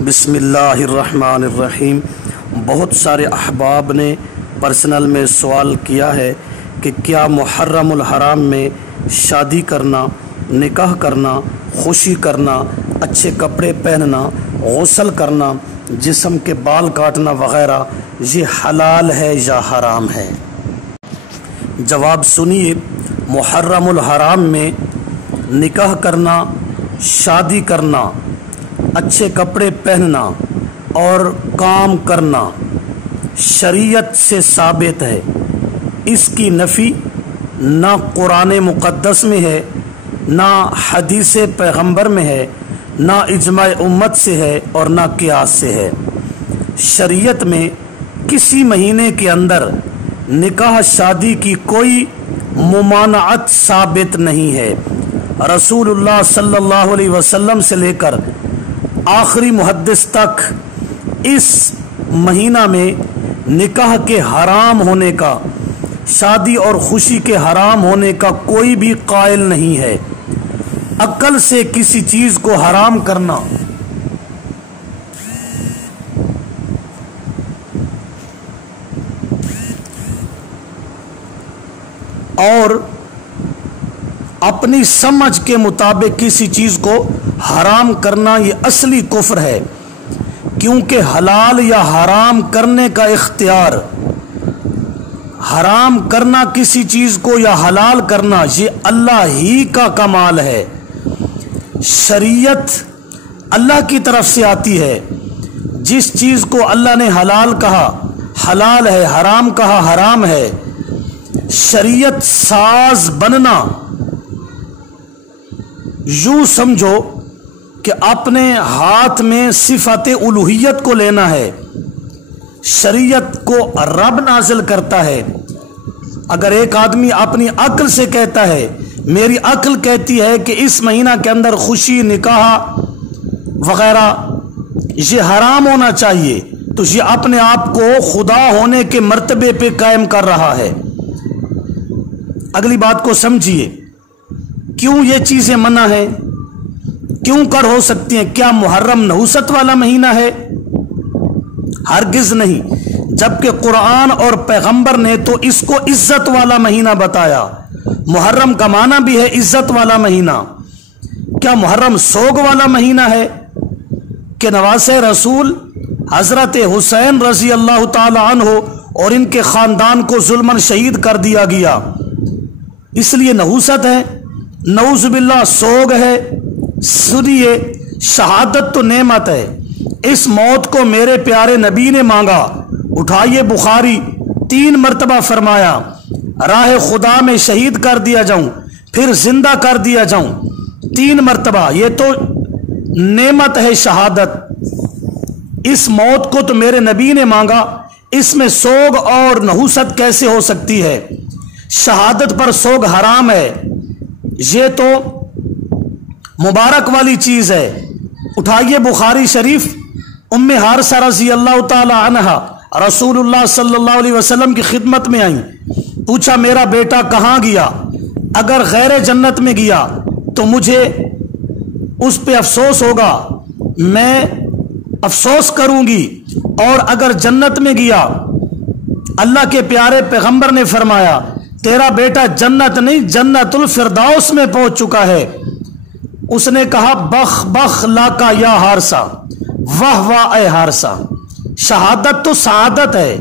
بسم اللہ الرحمن الرحیم۔ بہت سارے احباب نے پرسنل میں سوال کیا ہے کہ کیا محرم الحرام میں شادی کرنا، نکاح کرنا، خوشی کرنا، اچھے کپڑے پہننا، غسل کرنا، جسم کے بال کاٹنا وغیرہ یہ حلال ہے یا حرام ہے؟ جواب سنیے، محرم الحرام میں نکاح کرنا، شادی کرنا، اچھے کپڑے پہننا اور کام کرنا شریعت سے ثابت ہے۔ اس کی نفی نہ قرآن مقدس میں ہے، نہ حدیث پیغمبر میں ہے، نہ اجماع امت سے ہے اور نہ قیاس سے ہے۔ شریعت میں کسی مہینے کے اندر نکاح شادی کی کوئی ممانعت ثابت نہیں ہے۔ رسول اللہ صلی اللہ علیہ وسلم سے لے کر آخری محدث تک اس مہینہ میں نکاح کے حرام ہونے کا، شادی اور خوشی کے حرام ہونے کا کوئی بھی قائل نہیں ہے۔ عقل سے کسی چیز کو حرام کرنا اور اپنی سمجھ کے مطابق کسی چیز کو حرام کرنا یہ اصلی کفر ہے، کیونکہ حلال یا حرام کرنے کا اختیار، حرام کرنا کسی چیز کو یا حلال کرنا یہ اللہ ہی کا کمال ہے۔ شریعت اللہ کی طرف سے آتی ہے۔ جس چیز کو اللہ نے حلال کہا حلال ہے، حرام کہا حرام ہے۔ شریعت ساز بننا یوں سمجھو کہ اپنے ہاتھ میں صفت الوہیت کو لینا ہے۔ شریعت کو رب نازل کرتا ہے۔ اگر ایک آدمی اپنی عقل سے کہتا ہے، میری عقل کہتی ہے کہ اس مہینہ کے اندر خوشی، نکاح وغیرہ یہ حرام ہونا چاہیے، تو یہ اپنے آپ کو خدا ہونے کے مرتبے پہ قائم کر رہا ہے۔ اگلی بات کو سمجھیے، کیوں یہ چیزیں منع ہیں، کیوں کر ہو سکتی ہیں؟ کیا محرم نحوست والا مہینہ ہے؟ ہرگز نہیں، جبکہ قرآن اور پیغمبر نے تو اس کو عزت والا مہینہ بتایا۔ محرم کا معنی بھی ہے عزت والا مہینہ۔ کیا محرم سوگ والا مہینہ ہے کہ نواسہ رسول حضرت حسین رضی اللہ تعالی عنہ اور ان کے خاندان کو ظلماً شہید کر دیا گیا، اس لیے نحوست ہے؟ نعوذ باللہ سوگ ہے۔ سنیے، شہادت تو نعمت ہے۔ اس موت کو میرے پیارے نبی نے مانگا۔ اٹھائیے بخاری، 3 مرتبہ فرمایا، راہ خدا میں شہید کر دیا جاؤں، پھر زندہ کر دیا جاؤں، 3 مرتبہ۔ یہ تو نعمت ہے شہادت۔ اس موت کو تو میرے نبی نے مانگا، اس میں سوگ اور نحوست کیسے ہو سکتی ہے؟ شہادت پر سوگ حرام ہے، یہ تو مبارک والی چیز ہے۔ اٹھائیے بخاری شریف، ام حارثہ رضی اللہ تعالی عنہا رسول اللہ صلی اللہ علیہ وسلم کی خدمت میں آئیں، پوچھا میرا بیٹا کہاں گیا؟ اگر غیر جنت میں گیا تو مجھے اس پہ افسوس ہوگا، میں افسوس کروں گی، اور اگر جنت میں گیا، اللہ کے پیارے پیغمبر نے فرمایا تیرا بیٹا جنت نہیں جنت الفردوس میں پہنچ چکا ہے۔ اس نے کہا بخ بخ لاکا یا حارثہ، واہ واہ اے حارثہ۔ شہادت تو سعادت ہے۔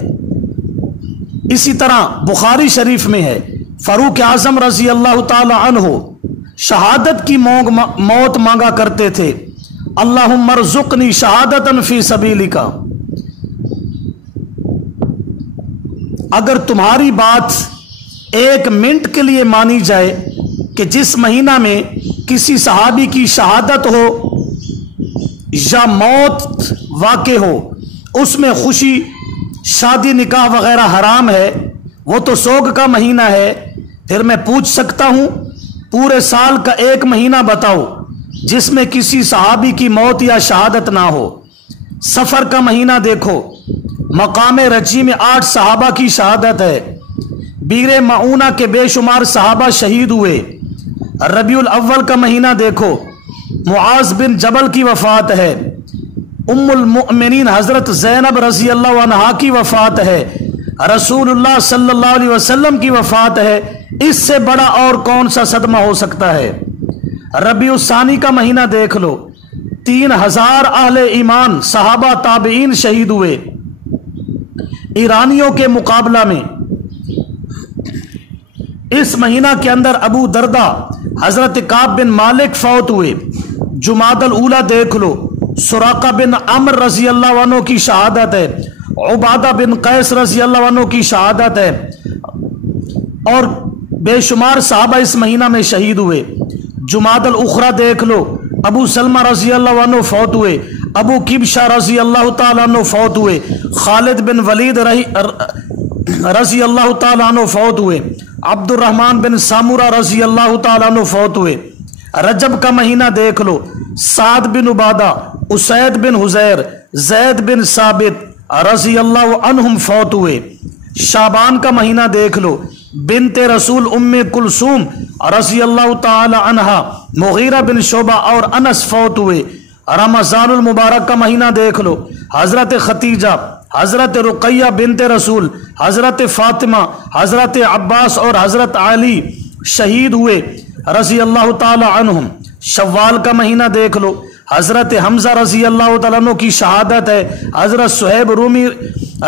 اسی طرح بخاری شریف میں ہے، فاروق اعظم رضی اللہ تعالی عنہ شہادت کی موت مانگا کرتے تھے، اللہم ارزقنی شہادتا فی سبیلک۔ اگر تمہاری بات 1 منٹ کے لیے مانی جائے کہ جس مہینہ میں کسی صحابی کی شہادت ہو یا موت واقع ہو، اس میں خوشی، شادی، نکاح وغیرہ حرام ہے، وہ تو سوگ کا مہینہ ہے، پھر میں پوچھ سکتا ہوں پورے سال کا 1 مہینہ بتاؤ جس میں کسی صحابی کی موت یا شہادت نہ ہو۔ سفر کا مہینہ دیکھو، مقام رجی میں 8 صحابہ کی شہادت ہے، بیر معونہ کے بے شمار صحابہ شہید ہوئے۔ ربیع الاول کا مہینہ دیکھو، معاذ بن جبل کی وفات ہے، ام المؤمنین حضرت زینب رضی اللہ عنہا کی وفات ہے، رسول اللہ صلی اللہ علیہ وسلم کی وفات ہے، اس سے بڑا اور کون سا صدمہ ہو سکتا ہے؟ ربیع الثانی کا مہینہ دیکھ لو، 3000 اہل ایمان صحابہ تابعین شہید ہوئے ایرانیوں کے مقابلہ میں۔ اس مہینہ کے اندر ابو دردہ حضرت کعب بن مالک فوت ہوئے۔ جمادی الاولیٰ دیکھ لو، سراقہ بن عمر رضی اللہ عنہ کی شہادت ہے، عبادہ بن قیس رضی اللہ عنہ کی شہادت ہے، اور بے شمار صحابہ اس مہینہ میں شہید ہوئے۔ جمادی الاخری دیکھ لو، ابو سلمہ رضی اللہ عنہ فوت ہوئے، ابو کبشہ رضی اللہ تعالیٰ عنہ فوت ہوئے، خالد بن ولید رضی اللہ تعالیٰ عنہ فوت ہوئے، عبد الرحمن بن سامورہ رضی اللہ تعالیٰ عنہ فوت ہوئے۔ رجب کا مہینہ دیکھ لو، سعد بن عبادہ، اسید بن حزیر، زید بن ثابت رضی اللہ عنہم فوت ہوئے۔ شعبان کا مہینہ دیکھ لو، بنت رسول ام کلثوم رضی اللہ تعالی عنہا، مغیرہ بن شعبہ اور انس فوت ہوئے۔ رمضان المبارک کا مہینہ دیکھ لو، حضرت ختیجہ، حضرت رقیہ بنت رسول، حضرت فاطمہ، حضرت عباس اور حضرت علی شہید ہوئے رضی اللہ تعالی عنہم۔ شوال کا مہینہ دیکھ لو، حضرت حمزہ رضی اللہ تعالیٰ عنہ کی شہادت ہے، حضرت صہیب رومی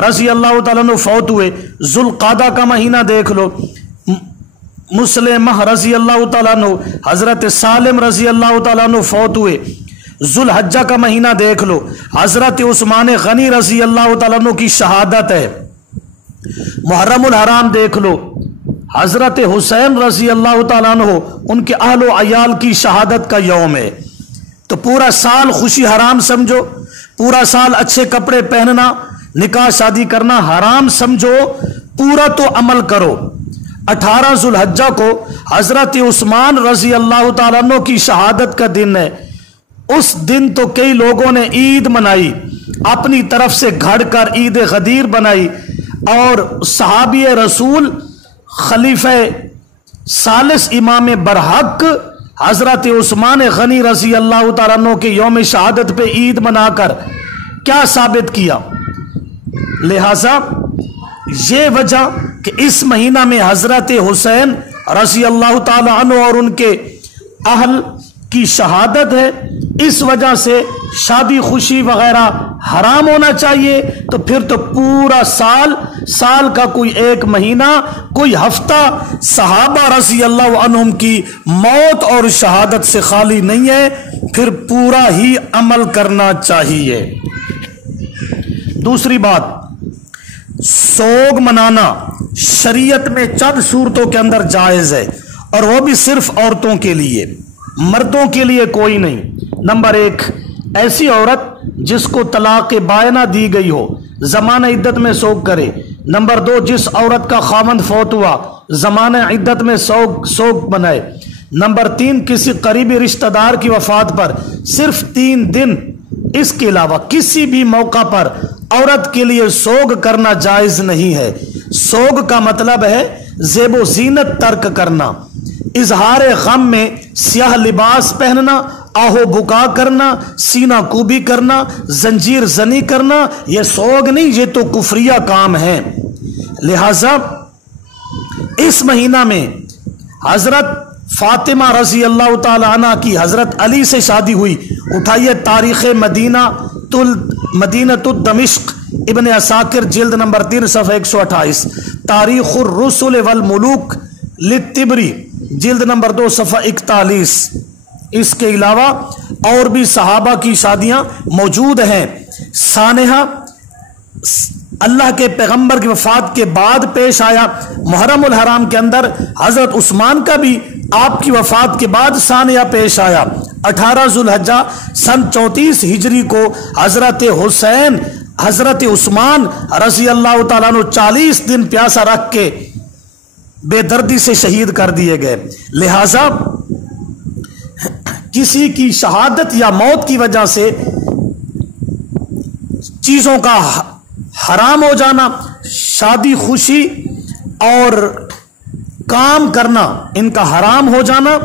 رضی اللہ تعالیٰ عنہ فوت ہوئے۔ ذوالقعدہ کا مہینہ دیکھ لو، مسلمہ رضی اللہ تعالیٰ عنہ، حضرت سالم رضی اللہ تعالیٰ عنہ فوت ہوئے۔ ذوالحجہ کا مہینہ دیکھ لو، حضرت عثمان غنی رضی اللہ تعالیٰ عنہ کی شہادت ہے۔ محرم الحرام دیکھ لو، حضرت حسین رضی اللہ تعالیٰ عنہ، ان کے اہل و عیال کی شہادت کا یوم ہے۔ تو پورا سال خوشی حرام سمجھو، پورا سال اچھے کپڑے پہننا، نکاح شادی کرنا حرام سمجھو، پورا تو عمل کرو۔ 18 ذوالحجہ کو حضرت عثمان رضی اللہ تعالیٰ عنہ کی شہادت کا دن ہے۔ اس دن تو کئی لوگوں نے عید منائی، اپنی طرف سے گھڑ کر عید غدیر بنائی، اور صحابی رسول خلیفہ ثالث امام برحق حضرت عثمان غنی رضی اللہ تعالیٰ عنہ کے یوم شہادت پہ عید منا کر کیا ثابت کیا؟ لہذا یہ وجہ کہ اس مہینہ میں حضرت حسین رضی اللہ تعالیٰ عنہ اور ان کے اہل کی شہادت ہے، اس وجہ سے شادی خوشی وغیرہ حرام ہونا چاہیے۔ تو پھر تو پورا سال کا کوئی ایک مہینہ، کوئی ہفتہ صحابہ رضی اللہ عنہم کی موت اور شہادت سے خالی نہیں ہے، پھر پورا ہی عمل کرنا چاہیے۔ دوسری بات، سوگ منانا شریعت میں چند صورتوں کے اندر جائز ہے، اور وہ بھی صرف عورتوں کے لیے، مردوں کے لیے کوئی نہیں۔ نمبر 1، ایسی عورت جس کو طلاق بائنہ دی گئی ہو، زمانہ عدت میں سوگ کرے۔ نمبر 2، جس عورت کا خاوند فوت ہوا، زمانہ عدت میں سوگ منائے۔ نمبر 3، کسی قریبی رشتہ دار کی وفات پر صرف 3 دن، اس کے علاوہ کسی بھی موقع پر عورت کے لیے سوگ کرنا جائز نہیں ہے۔ سوگ کا مطلب ہے زیب و زینت ترک کرنا، اظہار غم میں سیاہ لباس پہننا، آہو بکا کرنا، سینہ کوبی کرنا، زنجیر زنی کرنا، یہ سوگ نہیں، یہ تو کفریہ کام ہے۔ لہذا اس مہینہ میں حضرت فاطمہ رضی اللہ تعالی عنہ کی حضرت علی سے شادی ہوئی۔ اٹھائیے تاریخ مدینہ دمشق، ابن عساکر جلد نمبر 3 صفحہ 128، تاریخ الرسل والملوک للطبری جلد نمبر 2 صفحہ 41۔ اس کے علاوہ اور بھی صحابہ کی شادیاں موجود ہیں۔ سانحہ اللہ کے پیغمبر کی وفات کے بعد پیش آیا۔ محرم الحرام کے اندر حضرت عثمان کا بھی آپ کی وفات کے بعد سانحہ پیش آیا۔ 18 ذوالحجہ سن 34 ہجری کو حضرت حسین حضرت عثمان رضی اللہ تعالیٰ عنہ 40 دن پیاسا رکھ کے بے دردی سے شہید کر دیے گئے۔ لہذا کسی کی شہادت یا موت کی وجہ سے چیزوں کا حرام ہو جانا، شادی خوشی اور کام کرنا ان کا حرام ہو جانا،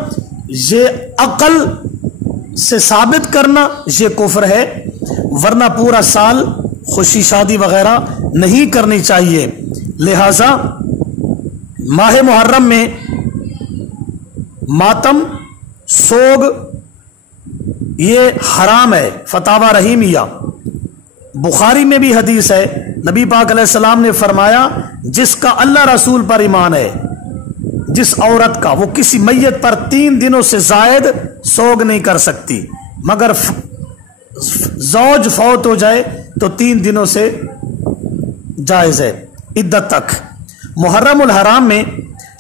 یہ عقل سے ثابت کرنا یہ کفر ہے۔ ورنہ پورا سال خوشی شادی وغیرہ نہیں کرنی چاہیے۔ لہذا ماہ محرم میں ماتم، سوگ یہ حرام ہے۔ فتاوی رحیمیہ بخاری میں بھی حدیث ہے، نبی پاک علیہ السلام نے فرمایا جس کا اللہ رسول پر ایمان ہے، جس عورت کا، وہ کسی میت پر 3 دنوں سے زائد سوگ نہیں کر سکتی، مگر زوج فوت ہو جائے تو 3 دنوں سے جائز ہے عدت تک۔ محرم الحرام میں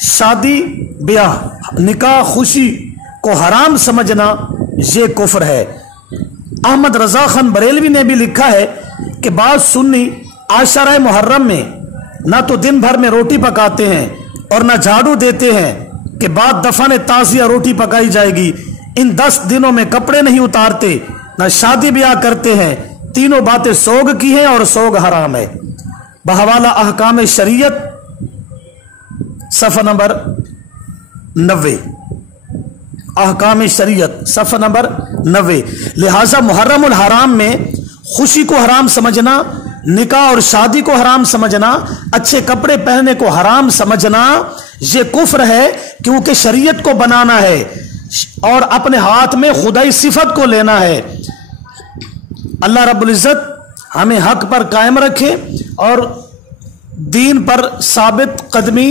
شادی بیاہ، نکاح، خوشی کو حرام سمجھنا یہ کفر ہے۔ احمد رضا خان بریلوی نے بھی لکھا ہے کہ بعض سنی عاشرہ محرم میں نہ تو دن بھر میں روٹی پکاتے ہیں اور نہ جھاڑو دیتے ہیں کہ بعد دفن تعزیہ روٹی پکائی جائے گی۔ ان 10 دنوں میں کپڑے نہیں اتارتے، نہ شادی بیاہ کرتے ہیں۔ تینوں باتیں سوگ کی ہیں اور سوگ حرام ہے۔ بحوالہ احکام شریعت صفحہ نمبر 90، احکام شریعت صفحہ نمبر 90۔ لہذا محرم الحرام میں خوشی کو حرام سمجھنا، نکاح اور شادی کو حرام سمجھنا، اچھے کپڑے پہننے کو حرام سمجھنا یہ کفر ہے، کیونکہ شریعت کو بنانا ہے اور اپنے ہاتھ میں خدائی صفت کو لینا ہے۔ اللہ رب العزت ہمیں حق پر قائم رکھے اور دین پر ثابت قدمی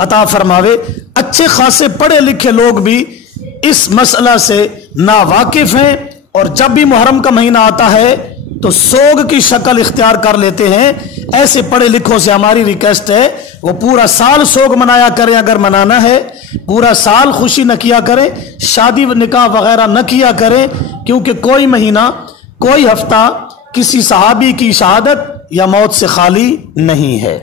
عطا فرماوے۔ اچھے خاصے پڑھے لکھے لوگ بھی اس مسئلہ سے ناواقف ہیں، اور جب بھی محرم کا مہینہ آتا ہے تو سوگ کی شکل اختیار کر لیتے ہیں۔ ایسے پڑھے لکھوں سے ہماری ریکویسٹ ہے وہ پورا سال سوگ منایا کریں، اگر منانا ہے پورا سال خوشی نہ کیا کریں، شادی نکاح وغیرہ نہ کیا کریں، کیونکہ کوئی مہینہ، کوئی ہفتہ کسی صحابی کی شہادت یا موت سے خالی نہیں ہے۔